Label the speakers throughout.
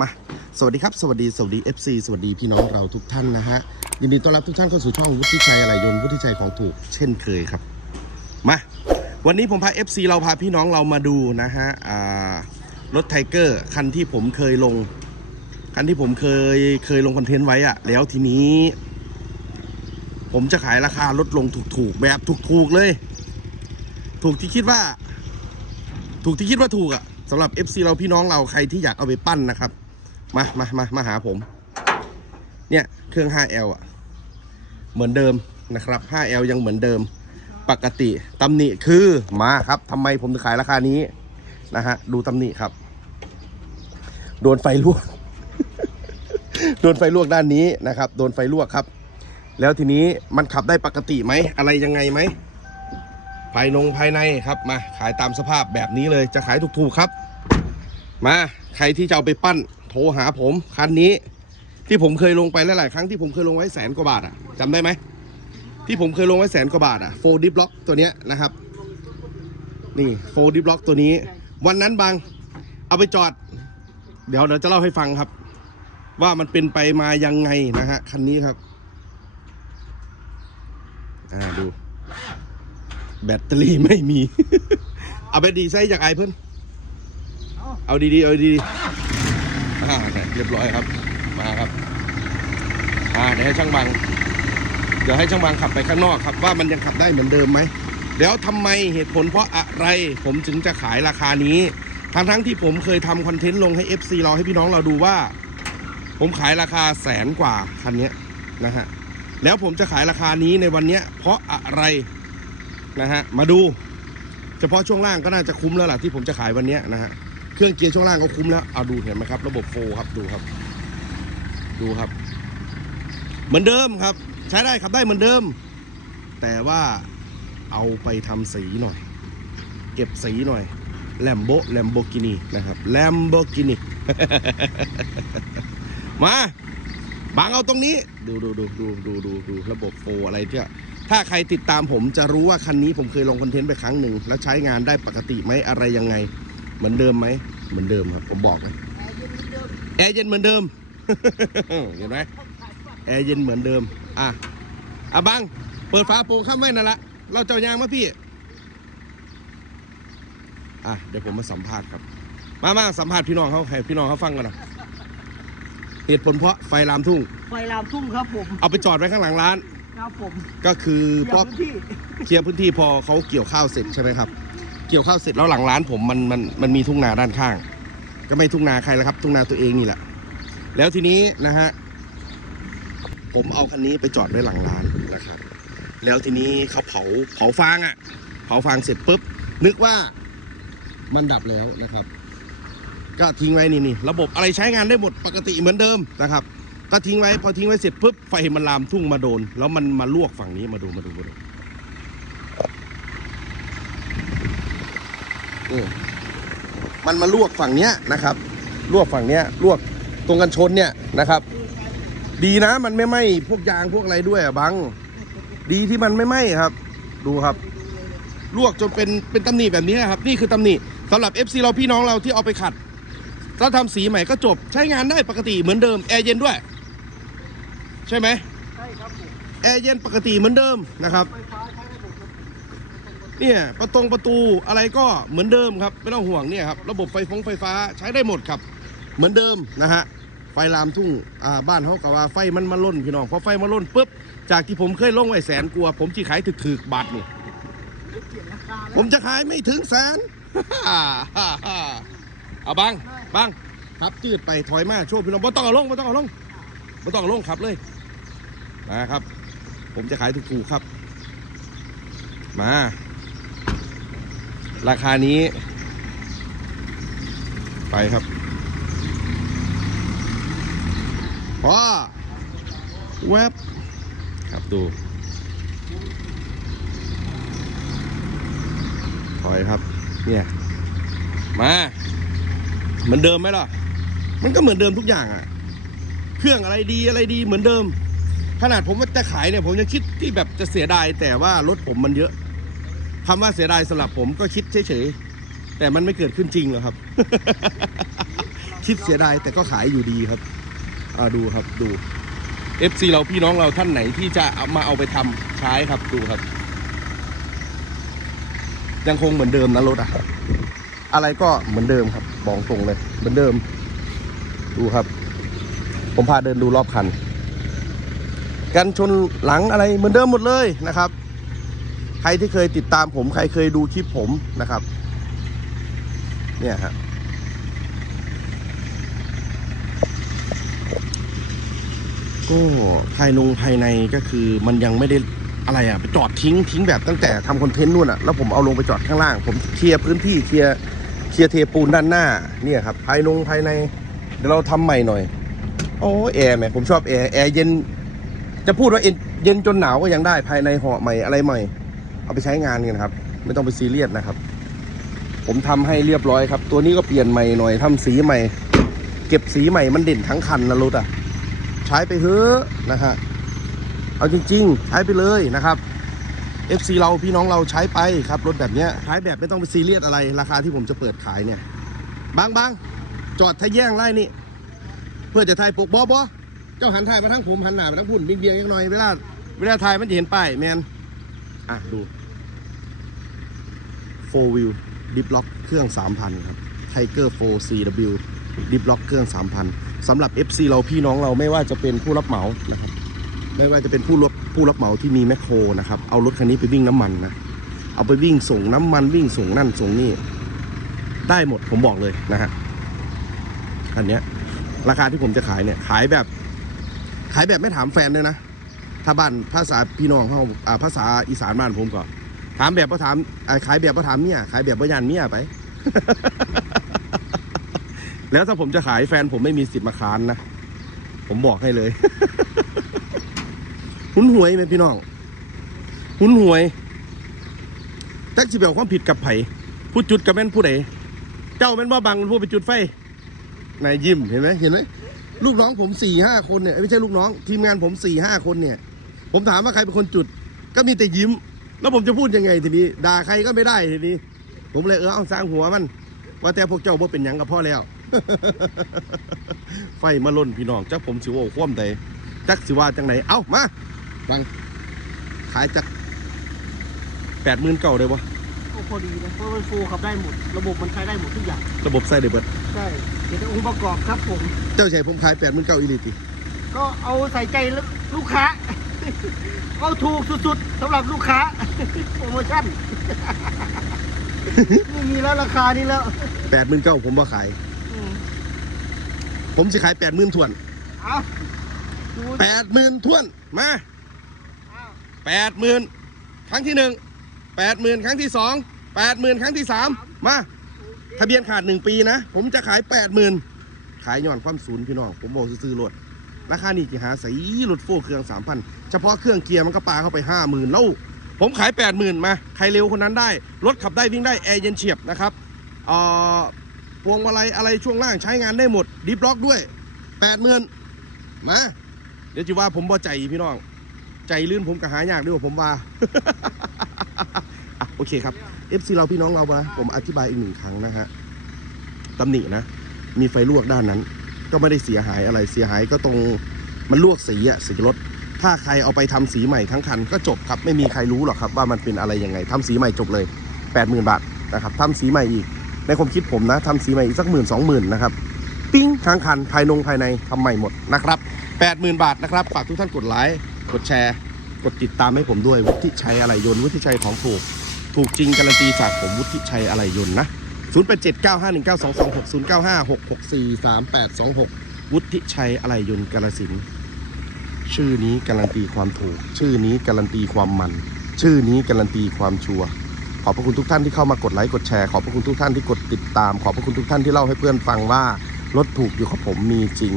Speaker 1: มาสวัสดีครับ สวัสดีสวัสดี FC สวัสดีพี่น้องเราทุกท่านนะฮะยินดีต้อนรับทุกท่านเข้าสู่ช่องวุฒิชัยอะไรยนต์วุฒิชัยของถูกเช่นเคยครับมาวันนี้ผมพา FC เราพาพี่น้องเรามาดูนะฮะรถไทเกอร์คันที่ผมเคยลง คันที่ผมเคยเคยลงคอนเทนต์ไว้อะแล้วทีนี้ ผมจะขายราคาลดลงถูกๆ แบบถูกๆเลย ถูกที่คิดว่า ถูกที่คิดว่าถูกอะสำหรับ FC เราพี่น้องเราใครที่อยากเอาไปปั้นนะครับ มามามามาหาผม เนี่ยเครื่อง 5L อะเหมือนเดิมนะครับ 5L ยังเหมือนเดิม ปกติตำหนิคือมาครับทำไมผมถึงขายราคานี้นะฮะดูตำหนิครับ โดนไฟลวก โดนไฟลวกด้านนี้นะครับ โดนไฟลวกครับ แล้วทีนี้มันขับได้ปกติไหม อะไรยังไงไหมภายนงภายในครับมาขายตามสภาพแบบนี้เลยจะขายถูกๆครับ มาใครที่จะเอาไปปั้น รหาผมคันนี้ ที่ผมเคยลงไปหลายๆครั้งที่ผมเคยลงไว้แสนกว่าบาทอะจำได้ไหมที่ผมเคยลงไว้แสนกว่าบาทอะโฟดิบล็อกตัวเนี้ยนะครับ นี่โฟดิบล็อกตัวนี้ วันนั้นบางเอาไปจอด เดี๋ยวเดี๋ยวจะเล่าให้ฟังครับ ว่ามันเป็นไปมายังไงนะฮะคันนี้ครับอ่าดู แบตเตอรี่ไม่มี เอาไปดีไซน์จากไอเพิ่อนเอาดีๆเอาดีๆ เนี่ยเรียบร้อยครับ มาครับ อ่าเดี๋ยวให้ช่างบัง เดี๋ยวให้ช่างบังขับไปข้างนอกครับ ว่ามันยังขับได้เหมือนเดิมไหมแล้วทำไมเหตุผลเพราะอะไรผมจึงจะขายราคานี้ทั้งทั้งที่ผมเคยทำคอนเทนต์ลงให้ FC เราให้พี่น้องเราดูว่า ผมขายราคาแสนกว่าคันนี้นะฮะแล้วผมจะขายราคานี้ในวันนี้เพราะอะไรนะฮะมาดู เฉพาะช่วงล่างก็น่าจะคุ้มแล้วล่ะที่ผมจะขายวันนี้นะฮะ เครื่องเกียร์ช่วงล่างก็คุ้มแล้วเอาดูเห็นไหมครับ ระบบโฟร์ครับดูครับ ดูครับ เหมือนเดิมครับ ใช้ได้ขับได้เหมือนเดิม แต่ว่าเอาไปทำสีหน่อย เก็บสีหน่อยแลมโบแลมโบกินีนะครับแลมโบกินีมาบางเอาตรงนี้ ดูดูดูดูดูดูดูระบบโฟร์อะไรที่ถ้าใครติดตามผมจะรู้ว่าคันนี้ผมเคยลงคอนเทนต์ไปครั้งหนึ่ง แล้วใช้งานได้ปกติไหมอะไรยังไง เหมือนเดิมไหม เหมือนเดิมครับ ผมบอกนะแอร์เย็นเหมือนเดิม เห็นไหมแอร์เย็นเหมือนเดิม อะอะบัง เปิดฝาโปรงข้ามไว้นั่นละเราเจ้ายางมาพี่ อะ เดี๋ยวผมมาสัมภาษณ์ครับ มามาสัมภาษณ์พี่น้องเขาให้พี่น้องเขาฟังกันหน่อยเหตุผลเพราะไฟลามทุ่ง
Speaker 2: ไฟลามทุ่งครับผม
Speaker 1: เอาไปจอดไว้ข้างหลังร้าน
Speaker 2: ครับผม
Speaker 1: ก็คือเพ
Speaker 2: เกี่ยว
Speaker 1: ราะ
Speaker 2: พื้นที่
Speaker 1: เคลียร์พื้นที่พอเขาเกี่ยวข้าวเสร็จใช่ไหมครับ เกี่ยวข้าวเสร็จแล้วหลังร้านผมมันมันมันมีทุ่งนาด้านข้าง ก็ไม่ทุ่งนาใครแล้วครับ ทุ่งนาตัวเองนี่แหละ แล้วทีนี้นะฮะผมเอาคันนี้ไปจอดไว้หลังร้านนะครับ แล้วทีนี้เขาเผาเผาฟางอะ่ะ เผาฟางเสร็จปุ๊บนึกว่ามันดับแล้วนะครับ ก็ทิ้งไว้นี่นี่ระบบอะไรใช้งานได้หมดปกติเหมือนเดิมนะครับ ก็ทิ้งไว้พอทิ้งไว้เสร็จปุ๊บไฟมันลามทุ่งมาโดน แล้วมันมาลวกฝั่งนี้มาดูมาดูมาดู นี่มันมาลวกฝั่งเนี้ยนะครับ ลวกฝั่งเนี้ยลวกตรงกันชนเนี่ยนะครับ ดีนะมันไม่ไหม้พวกยางพวกอะไรด้วยอะบัง ดีที่มันไม่ไหม้ครับ ดูครับ ลวกจนเป็นเป็นตำหนิแบบนี้ครับ นี่คือตำหนิสำหรับ FC เราพี่น้องเราที่เอาไปขัดถ้าทำสีใหม่ก็จบใช้งานได้ปกติเหมือนเดิมแอร์เย็นด้วย ใช่ไหม
Speaker 2: ใช่ครับผม
Speaker 1: แอร์เย็นปกติเหมือนเดิมนะครับ
Speaker 2: ไฟฟ้าใช้ได้หมดครับ
Speaker 1: เนี่ยประตงประตูอะไรก็เหมือนเดิมครับไม่ต้องห่วงเนี่ยครับระบบไฟฟงไฟฟ้าใช้ได้หมดครับ เหมือนเดิมนะฮะไฟลามทุ่งอ่าบ้านเขากับว่าไฟมันมาล่นพี่น้องพอไฟมาล่นปุ๊บจากที่ผมเคยลงไว้แสนกลัว ผมจีขายถึกๆบาทนี่
Speaker 2: เกี่ย
Speaker 1: ผมจะขายไม่ถึงแสนเอาบังบังครับจืดไปถอยมาโชว์พี่น้องบ่ต้องเอาลงบ่ต้องเอาลงบ่ต้องเอาลงขับเลยมาครับ ผมจะขายถูกๆครับ มา ราคานี้ ไปครับพอแวบครับดูถอยครับ เนี่ย มา เหมือนเดิมไหมล่ะ มันก็เหมือนเดิมทุกอย่างอะเครื่องอะไรดีอะไรดีเหมือนเดิม ขนาดผมว่าจะขายเนี่ย ผมยังคิดที่แบบจะเสียดายแต่ว่ารถผมมันเยอะ คำว่าเสียดายสำหรับผมก็คิดเฉยๆแต่มันไม่เกิดขึ้นจริงหรอกครับ คิดเสียดายแต่ก็ขายอยู่ดีครับอ่าดูครับดู FC เราพี่น้องเราท่านไหนที่จะเอามาเอาไปทำใช้ครับดูครับ ยังคงเหมือนเดิมนะรถอะอะไรก็เหมือนเดิมครับบอกตรงเลย เหมือนเดิม ดูครับ ผมพาเดินดูรอบคัน กันชนหลังอะไรเหมือนเดิมหมดเลยนะครับ รที่เคยติดตามผม ใครเคยดูคลิปผมนะครับ เนี่ยฮะก็ภายนงภายในก็คือมันยังไม่ได้อะไรอะไปจอดทิ้งทิ้งแบบตั้งแต่ทำคอนเทนต์นู่นอะแล้วผมเอาลงไปจอดข้างล่าง ผมเคลียร์พื้นที่เคลียร์เคลียร์เทปูนด้านหน้าเนี่ยครับภายนงภายใน เดี๋ยวเราทำใหม่หน่อยโอ้แอร์แหมผมชอบแอร์แอร์เย็น จะพูดว่าเย็นจนหนาวก็ยังได้ภายในหาะใหม่อะไรใหม่ เอาไปใช้งานกันครับ ไม่ต้องไปซีเรียสนะครับ ผมทำให้เรียบร้อยครับ ตัวนี้ก็เปลี่ยนใหม่หน่อยทำสีใหม่ เก็บสีใหม่มันเด่นทั้งคันนะรถอะ ใช้ไปเถอะนะฮะเอาจริง ๆ ใช้ไปเลยนะครับ FC เราพี่น้องเราใช้ไปครับรถแบบเนี้ยใช้แบบไม่ต้องไปซีเรียสอะไร ราคาที่ผมจะเปิดขายเนี่ยบางบางจอดทะแย่งไล่นี่เพื่อจะถ่ายปกบอบอเจ้าหันถ่ายมาทั้งผมหันหน้าไปทั้งพุ่นเบียงๆนิดหน่อยเวลาเวลาถ่ายมันจะเห็นป้ายแมนอะดู 4 wheel dip lock เครื่อง 3,000 ครับ Tiger 4 CW dip lock เครื่อง 3,000 สำหรับ FC เราพี่น้องเราไม่ว่าจะเป็นผู้รับเหมานะครับ ไม่ว่าจะเป็นผู้รับผู้รับเหมาที่มีแมคโครนะครับ เอารถคันนี้ไปวิ่งน้ำมันนะ เอาไปวิ่งส่งน้ำมันวิ่งส่งนั่นส่งนี่ ได้หมดผมบอกเลยนะฮะ คันเนี้ยราคาที่ผมจะขายเนี่ยขายแบบ ขายแบบไม่ถามแฟนเลยนะ ถ้าบ้านภาษาพี่น้องเขาอ่าภาษาอีสานบ้านผมก็ ถามแบบก็ถามขายแบบก็ถามเมียขายแบบก็ยันเมียไป แล้วถ้าผมจะขายแฟนผมไม่มีสิทธิ์มาค้านนะ ผมบอกให้เลย หุนหวยไหมพี่น้อง หุนหวยแท็กซี่เบลความผิดกับไผ่ผู้จุดกับแม่นผู้ใดเจ้าแม่นว่าบังเป็นผู้ไปจุดไฟนายยิ้มเห็นไหมเห็นไหมลูกน้องผมสี่ห้าคนเนี่ยไม่ใช่ลูกน้อง ทีมงานผมสี่ห้าคนเนี่ย ผมถามว่าใครเป็นคนจุด ก็มีแต่ยิ้ม แล้วผมจะพูดยังไงทีนี้ ด่าใครก็ไม่ได้ทีนี้ ผมเลยเออเอาสร้างหัวมัน ว่าแต่พวกเจ้าบ่เป็นหยังกับพ่อแล้ว ไฟมาล่นพี่น้องจักผมสิว่าคว่ำใดจักสิว่าจังไหนเอ้ามาฟังขายจักแปดหมื่นเก่าเลยวะ
Speaker 2: โอ้พอดีนะเพราะมันฟูลขับได้หมด ระบบมันใช้ได้หมดทุกอย่าง
Speaker 1: ระบบไส้เดเบิด
Speaker 2: ใช่เดี๋ยวองค์ประกอบครับผม
Speaker 1: เจ้าใช่ผมขายแปดหมื่นเก้าอีลิติ
Speaker 2: ก็เอาใส่ใจลูกค้า เอาถูกสุดๆสำหรับลูกค้า โปรโมชั่นไม่มีแล้วราคานี้แล้ว
Speaker 1: แปดหมื่นเก้าผมว่าขาย
Speaker 2: อืม
Speaker 1: ผมสิขายแปดหมื่นทวน
Speaker 2: เอาดู
Speaker 1: แปดหมื่นทวนมา
Speaker 2: เอา
Speaker 1: แปดหมื่นครั้งที่หนึ่งแปดหมื่นครั้งที่สองแปดหมื่นครั้งที่สามมา ทะเบียนขาดหนึ่งปีนะ ผมจะขายแปดหมื่นขายย้อนความศูนย์พี่น้อง ผมบอกซื้อๆรถราคานี่จะหาใส่รถโฟร์เครื่องสามพันเฉพาะเครื่องเกียร์มันก็ปาเข้าไปห้าหมื่นแล้วผมขายแปดหมื่นมาใครเร็วคนนั้นได้ รถขับได้วิ่งได้แอร์เย็นเฉียบนะครับเอ่อพวงมาลัยอะไรช่วงล่างใช้งานได้หมดดิฟล็อกด้วยแปดหมื่นมาเดี๋ยวจะว่าผมบ่ใจพี่น้อง ใจลื่นผมก็หายากด้วยว่าผมว่าโอเคครับ FC เราพี่น้องเรานะผมอธิบายอีกหนึ่งครั้งนะฮะตำหนินะ มีไฟลวกด้านนั้น ก็ไม่ได้เสียหายอะไรเสียหายก็ตรงมันลวกสีอะสีรถ ถ้าใครเอาไปทำสีใหม่ทั้งคันก็จบครับไม่มีใครรู้หรอกครับว่ามันเป็นอะไรยังไงทำสีใหม่จบเลย 80,000 บาทนะครับทำสีใหม่อีก ในความคิดผมนะทำสีใหม่อีกสักหมื่นสองหมื่นนะครับปิ้งทั้งคันภายนงภายในทำใหม่หมดนะครับ80,000 บาทนะครับฝากทุกท่านกดไลค์กดแชร์ กดติดตามให้ผมด้วยวุฒิชัยอะไรยนต์วุฒิชัยของถูก ถูกจริงการันตีจากผมวุฒิชัยอะไรยนต์นะ0 8 7 9 5 1 9 2 2 6 0 9 5 6 6 4 3 8 2 6 วุฒิชัยอะไรยนต์กาลสิน ชื่อนี้การันตีความถูก ชื่อนี้การันตีความมัน ชื่อนี้การันตีความชัวร์ขอบพระคุณทุกท่านที่เข้ามากดไลค์กดแชร์ขอบพระคุณทุกท่านที่กดติดตาม ขอบพระคุณทุกท่านที่เล่าให้เพื่อนฟังว่ารถถูกอยู่กับผมมีจริง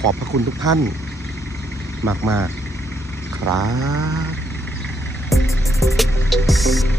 Speaker 1: ขอบพระคุณทุกท่าน มาก ๆ ครับ